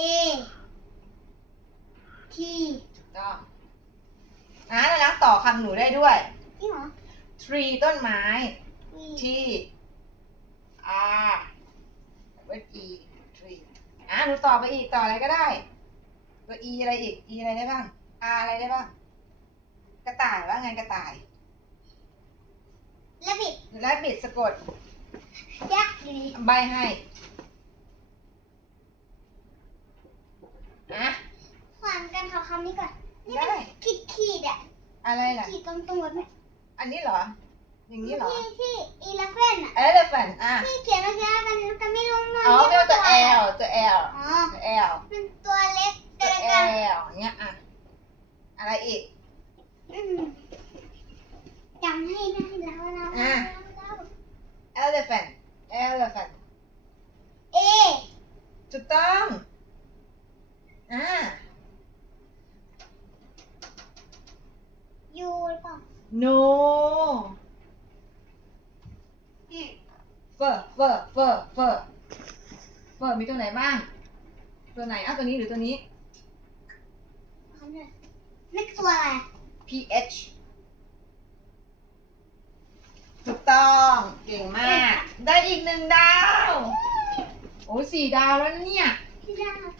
A T ถูกต้องอะแล้วนับต่อคำหนูได้ด้วย จริงเหรอ tree ต้นไม้ T T R ตัว E tree อะหนูต่อไปอีกต่ออะไรก็ได้ ตัว E อะไรอีก E อะไรได้บ้าง R อะไรได้บ้าง กระต่ายว่าไงกระต่าย และบิดและบิดสะกดยักษ์ดีใบให้ กันขอคำนี้ก่อน นี่ได้มันขีดขีดๆอะอะไรล่ะ ขีดตรงตรงแบบนี้อันนี้เหรอ อย่างนี้เหรอ ที่ที่อีเลฟเฟนอะ elephant อะ ที่เขียนเมื่อกี้กันกันไม่รู้มันอ๋อเรียกว่าตัว L ตัว L อ๋อตัว L เป็นตัวเล็กตัตัววเล็ก L อย่างเงี้ยอะ อะไรอีก อืมจำให้ได้แล้วแล้วอะแล้ว elephant elephant เอ ถูกต้อง อ่า ยูหรือเปล่า no อืมเฟอร์เฟอร์เฟอร์เฟอร์เฟอร์มีตัวไหนบ้าง ตัวไหนอ้าวตัวนี้หรือตัวนี้เอาเลยนี่ตัวอะไรอะ ph ถูกต้องเก่งมาก ได้อีกหนึ่งดาว โอ้ยสี่ดาวแล้วนะเนี่ย พี่ดา